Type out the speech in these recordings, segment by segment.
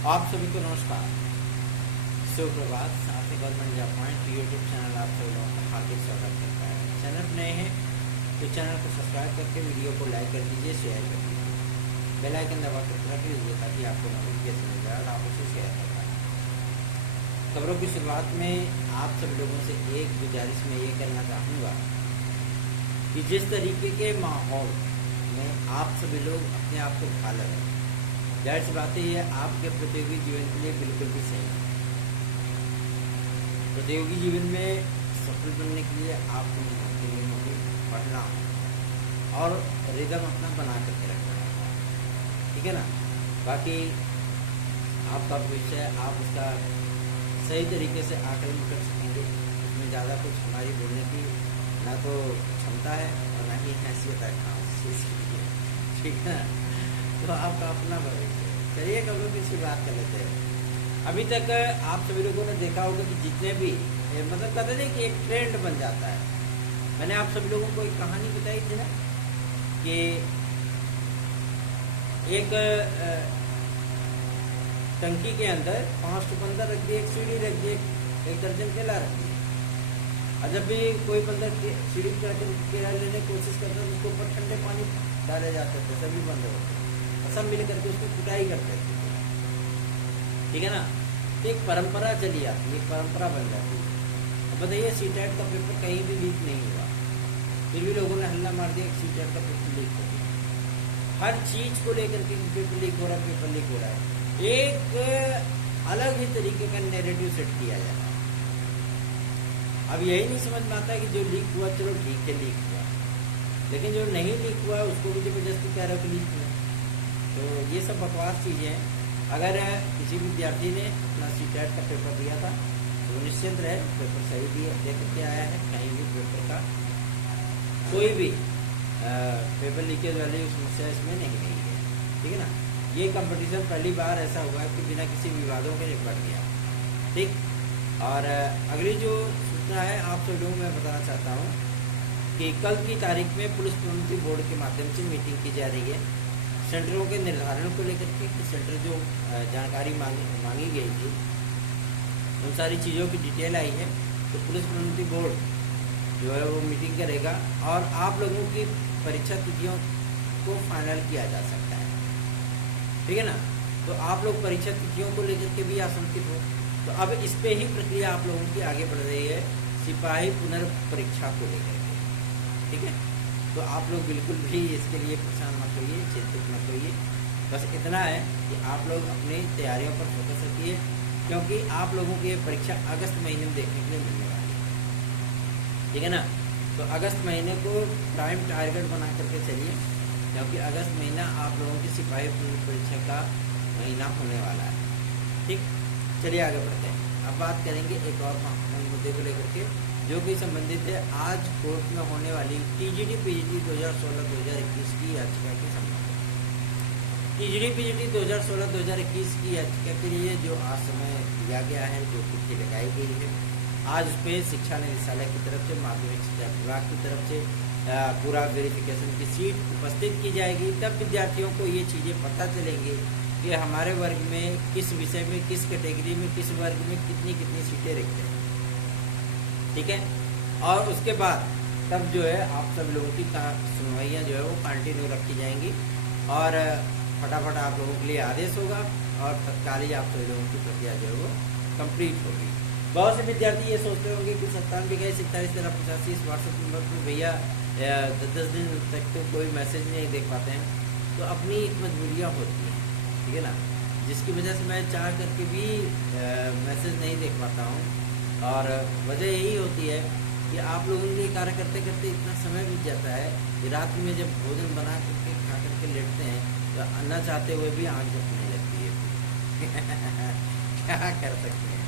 आप सभी को नमस्कार, सुप्रभात। साथ ही government job point YouTube channel आप सभी लोगों का हार्दिक स्वागत करता है। चैनल पर नए हैं तो चैनल को सब्सक्राइब करके वीडियो को लाइक कर दीजिए, शेयर कर दीजिए, बेल आइकन दबा कर रख लीजिए ताकि आपको नोटिफिकेशन मिल जाए और आप उसे शेयर कर पाएँ। खबरों की शुरुआत में आप सभी लोगों से एक गुजारिश मैं ये करना चाहूँगा कि जिस तरीके के माहौल में आप सभी लोग अपने आप को ढाल रहे हैं, जाहिर सी बात है ये आपके प्रतियोगी जीवन के लिए बिल्कुल भी सही है। प्रतियोगी जीवन में सफल बनने के लिए आपको पढ़ना और रिदम अपना बना करके रखना है, ठीक है ना। बाकी आपका भविष्य आप उसका सही तरीके से आकलन कर सकेंगे, उसमें ज़्यादा कुछ हमारी बोलने की ना तो क्षमता है और ना ही हैसियत है खास चीज़ के लिए, ठीक है। तो आपका अपना भविष्य। चलिए खबरों की बात कर लेते हैं। अभी तक आप सभी लोगों ने देखा होगा कि जितने भी मतलब कहते थे कि एक ट्रेंड बन जाता है। मैंने आप सभी लोगों को एक कहानी बताई थी ना कि एक टंकी के अंदर 5 बंदर रख दिए, एक सीढ़ी रख दी, एक दर्जन केला रख दिए, और जब भी कोई बंदर सीढ़ी पर केला लेने की कोशिश करता है उसके ऊपर ठंडे पानी डाले जाते थे, सभी बंदर होते और सब मिल करके उसकी कुटाई करते थे, ठीक है ना। तो एक परंपरा चली आती है, एक परंपरा बन जाती है। अब बताइए सीटेट का पेपर कहीं भी लीक नहीं हुआ, फिर भी लोगों ने हल्ला मार दिया कि सीटेट का पेपर लीक हो गया। हर चीज को लेकर के पेपर लीक हो रहा है, पेपर लीक हो रहा है। एक अलग ही तरीके का नैरेटिव सेट किया जा रहा है। अब यही नहीं समझ में आता है कि जो लीक हुआ चलो ठीक है लीक हुआ, लेकिन जो नहीं लीक हुआ उसको भी जबरदस्ती कह रहा है कि लीक हुआ। तो ये सब बकवास चीज़ें हैं। अगर किसी विद्यार्थी ने अपना सीटेट का पेपर दिया था तो निश्चिंत रहे, पेपर सही दिया दे करके आया है, कहीं भी पेपर का कोई भी पेपर लीकेज वाली समस्या इसमें नहीं है, ठीक है ना। ये कंपटीशन पहली बार ऐसा हुआ है कि बिना किसी विवादों के निपट गया, ठीक। और अगली जो सूचना है आप सब लोगों मैं बताना चाहता हूँ कि कल की तारीख में पुलिस प्रोन्नति बोर्ड के माध्यम से मीटिंग की जा रही है सेंटरों के निर्धारण को लेकर के। सेंटर जो जानकारी मांगी गई थी उन सारी चीज़ों की डिटेल आई है, तो पुलिस प्रोन्नति बोर्ड जो है वो मीटिंग करेगा और आप लोगों की परीक्षा तिथियों को फाइनल किया जा सकता है, ठीक है ना। तो आप लोग परीक्षा तिथियों को लेकर के भी आशंकित हो, तो अब इस पे ही प्रक्रिया आप लोगों की आगे बढ़ रही है सिपाही पुनर्परीक्षा को लेकर के, ठीक है। तो आप लोग बिल्कुल भी इसके लिए परेशान मत होइए, चिंतित मत होइए। बस इतना है कि आप लोग अपनी तैयारियों पर फोकस रखिए, क्योंकि आप लोगों की ये परीक्षा अगस्त महीने में देखने के लिए मिलने वाली है, ठीक है ना। तो अगस्त महीने को टाइम टारगेट बना करके चलिए, क्योंकि अगस्त महीना आप लोगों की सिपाही परीक्षा का महीना होने वाला है, ठीक। चलिए आगे बढ़ते हैं। अब बात करेंगे एक और महत्वपूर्ण मुद्दे को लेकर के जो कि संबंधित है आज कोर्ट में होने वाली टीजीटी पीजीटी 2016-2021 की याचिका के संबंध में। टीजीटी पीजीटी 2016-2021 की याचिका के लिए जो आज समय दिया गया है, जो तिथि लगाई गई है, आज उस पर शिक्षा निदेशालय की तरफ से, माध्यमिक शिक्षा विभाग की तरफ से पूरा वेरिफिकेशन की सीट उपस्थित की जाएगी। तब विद्यार्थियों को ये चीज़ें पता चलेंगी कि हमारे वर्ग में किस विषय में, किस कैटेगरी में, किस वर्ग में कितनी कितनी सीटें रिक्त हैं, ठीक है। और उसके बाद तब जो है आप सब लोगों की सुनवाइयाँ जो है वो कंटिन्यू रखी जाएंगी और फटाफट आप लोगों के लिए आदेश होगा और तत्काल ही आप सब लोगों की प्रक्रिया जो है वो कंप्लीट होगी। बहुत से विद्यार्थी ये सोचते होंगे कि 97 इस व्हाट्सएप नंबर पर भैया 10 दिन तक तो कोई मैसेज नहीं देख पाते हैं। तो अपनी मजबूरियाँ होती हैं, ठीक है ना, जिसकी वजह से मैं चाह करके भी मैसेज नहीं देख पाता हूँ। और वजह यही होती है कि आप लोगों के लिए कार्य करते करते इतना समय बीत जाता है कि रात में जब भोजन बना करके खा करके लेटते हैं तो न चाहते हुए भी आँख झपकने लगती है क्या कर सकते हैं,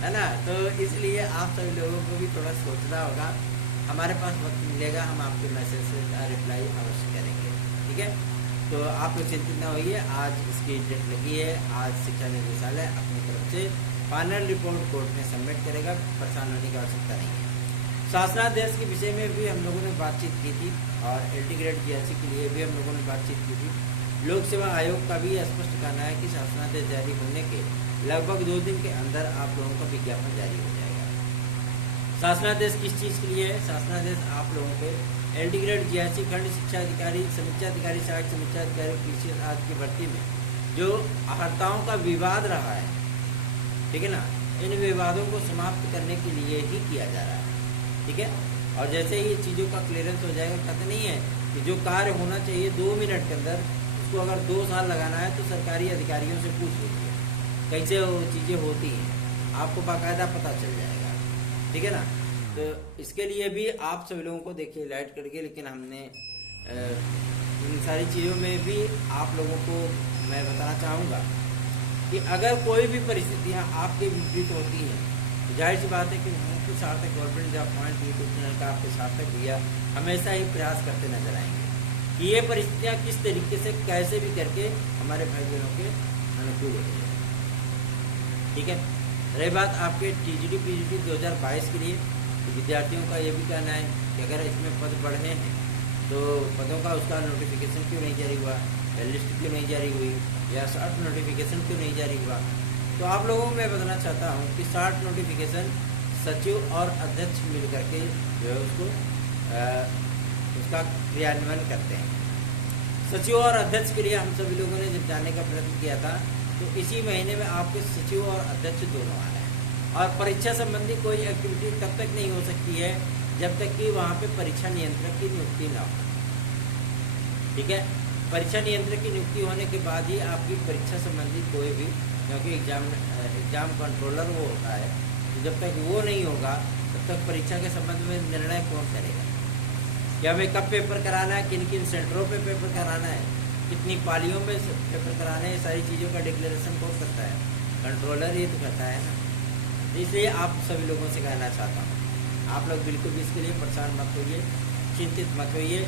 है ना। तो इसलिए आप सभी लोगों को भी थोड़ा सोचना होगा। हमारे पास वक्त मिलेगा, हम आपके मैसेज का रिप्लाई अवश्य करेंगे, ठीक है। तो आप लोग चिंतित न होइए, आज इसकी डेट लगी है, आज शिक्षा निदेशालय अपनी तरफ से फाइनल रिपोर्ट कोर्ट में सबमिट करेगा, परेशान होने की आवश्यकता नहीं है। शासनादेश के विषय में भी हम लोगों ने बातचीत की थी और एलटी ग्रेड जीएससी के लिए भी हम लोगों ने बातचीत की थी, लोक सेवा आयोग का भी स्पष्ट कहना है कि शासनादेश जारी होने के लगभग 2 दिन के अंदर आप लोगों का विज्ञापन जारी हो जाएगा। शासनादेश किस चीज़ के लिए है? शासनादेश आप लोगों के एलडी ग्रेड जीआईसी खंड शिक्षा अधिकारी, समीक्षा अधिकारी, सहायक समीक्षा अधिकारी, पीसीएस आदि की भर्ती में जो अहर्ताओं का विवाद रहा है, ठीक है ना, इन विवादों को समाप्त करने के लिए ही किया जा रहा है, ठीक है। और जैसे ही चीज़ों का क्लियरेंस हो जाएगा, कहते नहीं है कि जो कार्य होना चाहिए 2 मिनट के अंदर, उसको अगर 2 साल लगाना है तो सरकारी अधिकारियों से पूछ लीजिए कैसे वो चीज़ें होती हैं, आपको बाकायदा पता चल जाएगा, ठीक है ना। तो इसके लिए भी आप सभी लोगों को देखिए लाइट करके, लेकिन हमने इन सारी चीज़ों में भी आप लोगों को मैं बताना चाहूँगा कि अगर कोई भी परिस्थितियाँ आपके विपरीत होती हैं तो जाहिर सी बात है कि हमको सार्थक government job point YouTube channel का आपके सार्थक भैया हमेशा ही प्रयास करते नजर आएंगे कि ये परिस्थितियाँ किस तरीके से कैसे भी करके हमारे भाई बहनों के अनुकूल होती है, ठीक है। रही बात आपके टीजीटी पीजीटी 2022 के लिए, तो विद्यार्थियों का ये भी कहना है कि अगर इसमें पद बढ़ने हैं तो पदों का उसका नोटिफिकेशन क्यों नहीं जारी हुआ, लिस्ट क्यों नहीं जारी हुई, या शॉर्ट नोटिफिकेशन क्यों नहीं जारी हुआ। तो आप लोगों को मैं बताना चाहता हूँ कि शॉर्ट नोटिफिकेशन सचिव और अध्यक्ष मिल करके जो है उसको उसका क्रियान्वयन करते हैं। सचिव और अध्यक्ष के लिए हम सभी लोगों ने जब जाने का प्रयत्न किया था तो इसी महीने में आपके सचिव और अध्यक्ष दोनों आ रहे हैं। और परीक्षा संबंधी कोई एक्टिविटी तब तक नहीं हो सकती है जब तक कि वहाँ पे परीक्षा नियंत्रक की नियुक्ति ना हो, ठीक है। परीक्षा नियंत्रक की नियुक्ति होने के बाद ही आपकी परीक्षा संबंधी कोई भी, क्योंकि एग्जाम कंट्रोलर वो होता है, तो जब तक वो नहीं होगा तब तक परीक्षा के संबंध में निर्णय कौन करेगा कि हमें कब पेपर कराना है, किन किन सेंटरों पे पेपर कराना है, कितनी पालियों में पेपर कराना है, सारी चीज़ों का डिक्लेरेशन कौन करता है? कंट्रोलर ही तो करता है ना। इसलिए आप सभी लोगों से कहना चाहता हूँ, आप लोग बिल्कुल भी इसके लिए परेशान मत होइए, चिंतित मत होइए।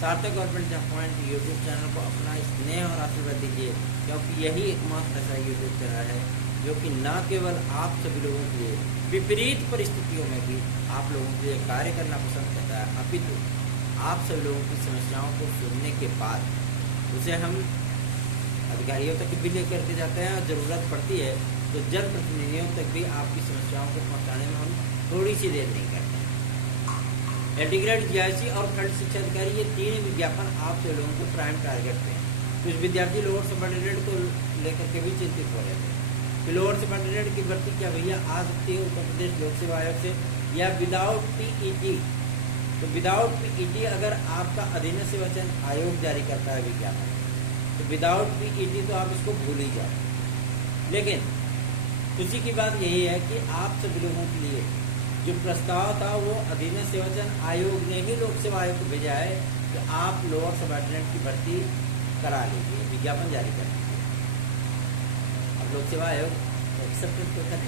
सार्थक government job point YouTube channel को अपना स्नेह और आशीर्वाद दीजिए, क्योंकि यही एकमात्र ऐसा यूट्यूब चैनल है जो कि न केवल आप सभी लोगों के लिए विपरीत परिस्थितियों में भी आप लोगों के लिए कार्य करना पसंद करता है, अपितु आप सभी लोगों की समस्याओं को सुनने के बाद उसे हम अधिकारियों तक भी लेकर के जाते हैं, और ज़रूरत पड़ती है तो जनप्रतिनिधियों तक भी आपकी समस्याओं को पहुंचाने में हम थोड़ी सी देर नहीं करते हैं। एलडी ग्रेड जीआईसी और खंड शिक्षा अधिकारी, ये 3 विज्ञापन आप सभी लोगों को प्राइम टारगेट पे हैं। कुछ विद्यार्थी लोअर सबऑर्डिनेट को लेकर के भी चिंतित हो रहे थे कि लोअर सबऑर्डिनेट की भर्ती क्या भैया आ सकती है उत्तर प्रदेश लोक सेवा आयोग से या विदाउट पीईटी। तो विदाउट पीईटी अगर आपका अधीनस्थ सेवा चयन आयोग जारी करता है विज्ञापन, तो विदाउट पीईटी तो आप इसको भूल ही जाओ। लेकिन खुशी की बात यही है कि आप सभी लोगों के लिए जो प्रस्ताव था वो अधीनस्थ सेवा चयन आयोग ने ही लोक सेवा आयोग को भेजा है कि आप लोअर सबऑर्डिनेट की भर्ती करा लीजिए, विज्ञापन जारी कर लीजिए। अब लोक सेवा आयोग एक्सेप्टेड तो करें,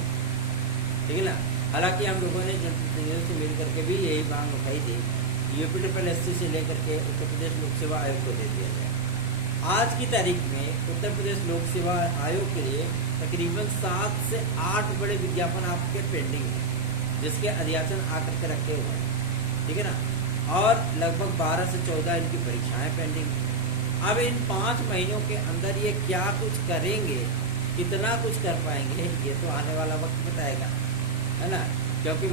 ठीक है ना। हालांकि हम लोगों ने जनप्रतिनिधियों से मिल करके भी यही मांग उठाई थी, UPSSC से लेकर के उत्तर प्रदेश लोक सेवा आयोग को दे दिया जाए। आज की तारीख में उत्तर प्रदेश लोक सेवा आयोग के लिए तकरीबन 7 से 8 बड़े विज्ञापन आपके पेंडिंग हैं, जिसके अध्यासन आकर के रखे हुए हैं, ठीक है ना। और लगभग 12 से 14 इनकी परीक्षाएं पेंडिंग हैं। अब इन 5 महीनों के अंदर ये क्या कुछ करेंगे, कितना कुछ कर पाएंगे, ये तो आने वाला वक्त बताएगा, है ना। क्योंकि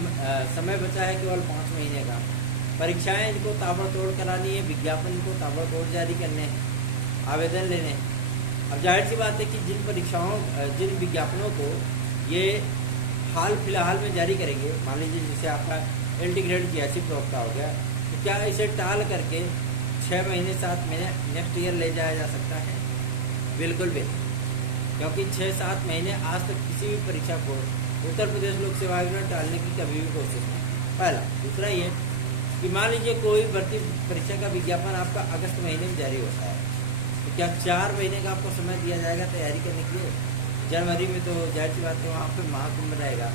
समय बचा है केवल 5 महीने का। परीक्षाएं इनको ताबड़तोड़ करानी है, विज्ञापन इनको ताबड़तोड़ जारी करने हैं, आवेदन लेने हैं। अब जाहिर सी बात है कि जिन विज्ञापनों को ये हाल फिलहाल में जारी करेंगे, मान लीजिए जैसे आपका एलडी ग्रेड जीआईसी प्रवक्ता हो गया, तो क्या इसे टाल करके 6 महीने 7 महीने नेक्स्ट ईयर ले जाया जा सकता है? बिल्कुल भी, क्योंकि 6-7 महीने आज तक किसी भी परीक्षा को उत्तर प्रदेश लोक सेवा आयोग ने टालने की कभी भी कोशिश नहीं। पहला। दूसरा ये कि मान लीजिए कोई भर्ती परीक्षा का विज्ञापन आपका अगस्त महीने में जारी होता है, तो क्या 4 महीने का आपको समय दिया जाएगा तैयारी करने के लिए? जनवरी में तो जाहिर सी बात है वहाँ पर महाकुंभ रहेगा,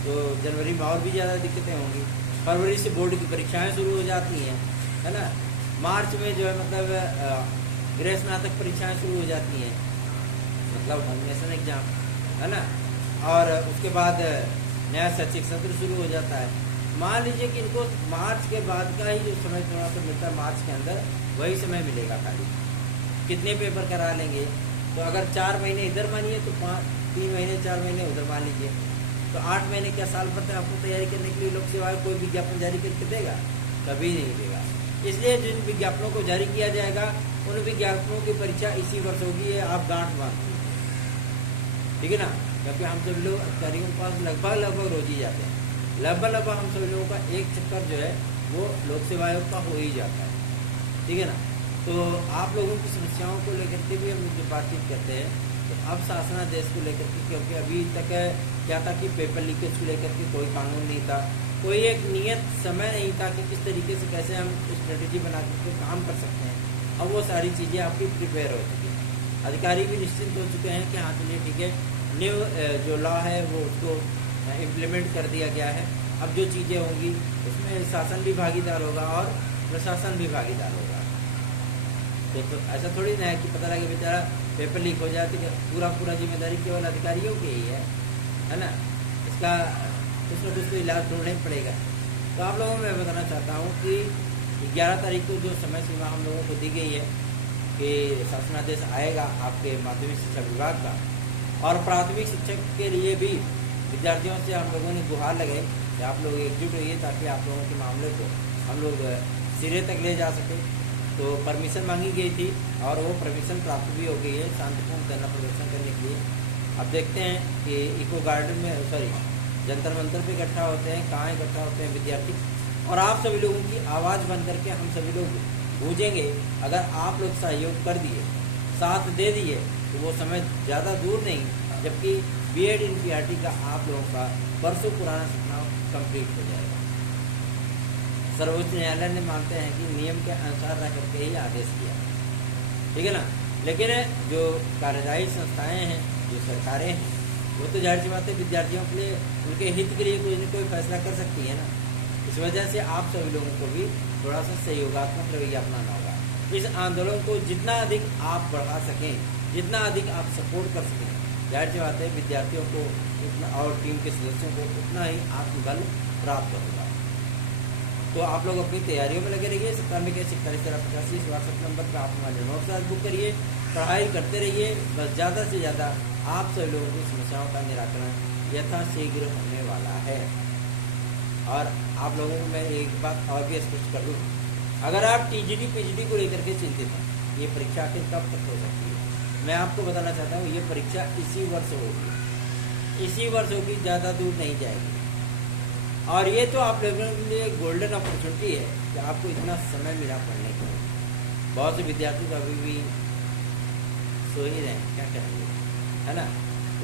तो जनवरी में और भी ज़्यादा दिक्कतें होंगी। फरवरी से बोर्ड की परीक्षाएँ शुरू हो जाती हैं, है ना। मार्च में जो है मतलब गृह स्नातक परीक्षाएँ शुरू हो जाती हैं, मतलब फॉर्मेशन एग्जाम, है ना। और उसके बाद नया शैक्षिक सत्र शुरू हो जाता है। मान लीजिए कि इनको मार्च के बाद का ही जो समय थोड़ा सा मिलता है, मार्च के अंदर वही समय मिलेगा खाली, कितने पेपर करा लेंगे। तो अगर 4 महीने इधर मानिए तो 3 महीने 4 महीने उधर मान लीजिए, तो 8 महीने क्या साल भर तक आपको तैयारी करने के लिए लोक सेवा कोई विज्ञापन जारी करके देगा? कभी नहीं देगा। इसलिए जिन विज्ञापनों को जारी किया जाएगा उन विज्ञापनों की परीक्षा इसी वर्ष होगी, है आप गांठ बांध, ठीक है ना। क्योंकि हम सभी लोग अधिकारियों के पास लगभग रोज ही जाते हैं, लगभग हम सभी लोगों का एक चक्कर जो है वो लोक सेवा आयोग का हो ही जाता है, ठीक है ना। तो आप लोगों की समस्याओं को लेकर के भी हम जो बातचीत करते हैं, तो अब शासनादेश को लेकर के, क्योंकि अभी तक क्या था कि पेपर लीकेज को लेकर के कोई कानून नहीं था, कोई एक नियत समय नहीं था कि किस तरीके से कैसे हम स्ट्रेटेजी बना करके काम कर सकते हैं। अब वो सारी चीज़ें आपकी प्रिपेयर हो चुकी हैं, अधिकारी भी निश्चिंत हो चुके हैं कि हाँ चलिए ठीक है, न्यू जो लॉ है वो उसको इम्प्लीमेंट कर दिया गया है। अब जो चीज़ें होंगी उसमें शासन भी भागीदार होगा और प्रशासन भी भागीदार होगा। तो ऐसा थोड़ी ना है कि पता लगे बेचारा पेपर लीक हो जाए तो पूरा जिम्मेदारी केवल अधिकारियों की ही है ना। इसका कुछ न कुछ तो इलाज ढूंढना ही पड़ेगा। तो आप लोगों को मैं बताना चाहता हूँ कि 11 तारीख को जो समय सीमा हम लोगों को दी गई है कि शासनादेश आएगा आपके माध्यमिक शिक्षा विभाग का, और प्राथमिक शिक्षक के लिए भी विद्यार्थियों से हम लोगों ने गुहार लगाई कि आप लोग एकजुट होइए ताकि आप लोगों के मामले को हम लोग सिरे तक ले जा सकें। तो परमिशन मांगी गई थी और वो परमिशन प्राप्त भी हो गई है शांतिपूर्ण धरना प्रदर्शन करने के लिए। अब देखते हैं कि इको गार्डन में जंतर मंतर पे इकट्ठा होते हैं, कहाँ इकट्ठा होते हैं विद्यार्थी, और आप सभी लोगों की आवाज़ बन करके हम सभी लोग गूंजेंगे। अगर आप लोग सहयोग कर दिए, साथ दे दिए, तो वो समय ज़्यादा दूर नहीं, जबकि B.Ed in PRT का आप लोगों का बरसों पुराना सपना कंप्लीट हो जाएगा। सर्वोच्च न्यायालय ने मानते हैं कि नियम के अनुसार रह करके ही आदेश किया, ठीक है ना। लेकिन जो कार्यदायी संस्थाएं हैं, जो सरकारें हैं, वो तो जाहिर सी बात है विद्यार्थियों के लिए, उनके हित के लिए कोई न कोई फैसला कर सकती है ना। इस वजह से आप सभी लोगों को भी थोड़ा सा सहयोगात्मक रवैया अपनाना होगा। इस आंदोलन को जितना अधिक आप बढ़ा सकें, जितना अधिक आप सपोर्ट कर सकें, जाहिर सी बात है विद्यार्थियों को उतना और टीम के सदस्यों को उतना ही आत्मबल प्राप्त होगा। तो आप लोग अपनी तैयारियों में लगे रहिए। 97 इस व्हाट्सएप नंबर पर आप हमारे नोट्स बुक करिए, पढ़ाई करते रहिए। बस ज़्यादा से ज़्यादा आप सभी लोगों की समस्याओं का निराकरण यथाशीघ्र होने वाला है। और आप लोगों को मैं एक बात और भी स्पष्ट कर दूँ, अगर आप TGT PGT को लेकर के चिंतित हैं, ये परीक्षा आखिर कब तक हो सकती है, मैं आपको बताना चाहता हूँ, ये परीक्षा इसी वर्ष होगी, इसी वर्ष होगी, ज़्यादा दूर नहीं जाएगी। और ये तो आप लोगों के लिए गोल्डन अपॉर्चुनिटी है कि आपको इतना समय मिला पढ़ने के लिए। बहुत से विद्यार्थी तो अभी भी सो ही रहे हैं, क्या करेंगे, है ना।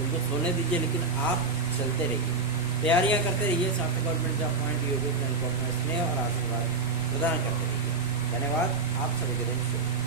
उनको सोने दीजिए, लेकिन आप चलते रहिए, तैयारियां करते रहिए। साथ government job point YouTube channel को अपना स्नेह और आशीर्वाद प्रदान करते रहिए। धन्यवाद, आप सभी के दिन शुभ।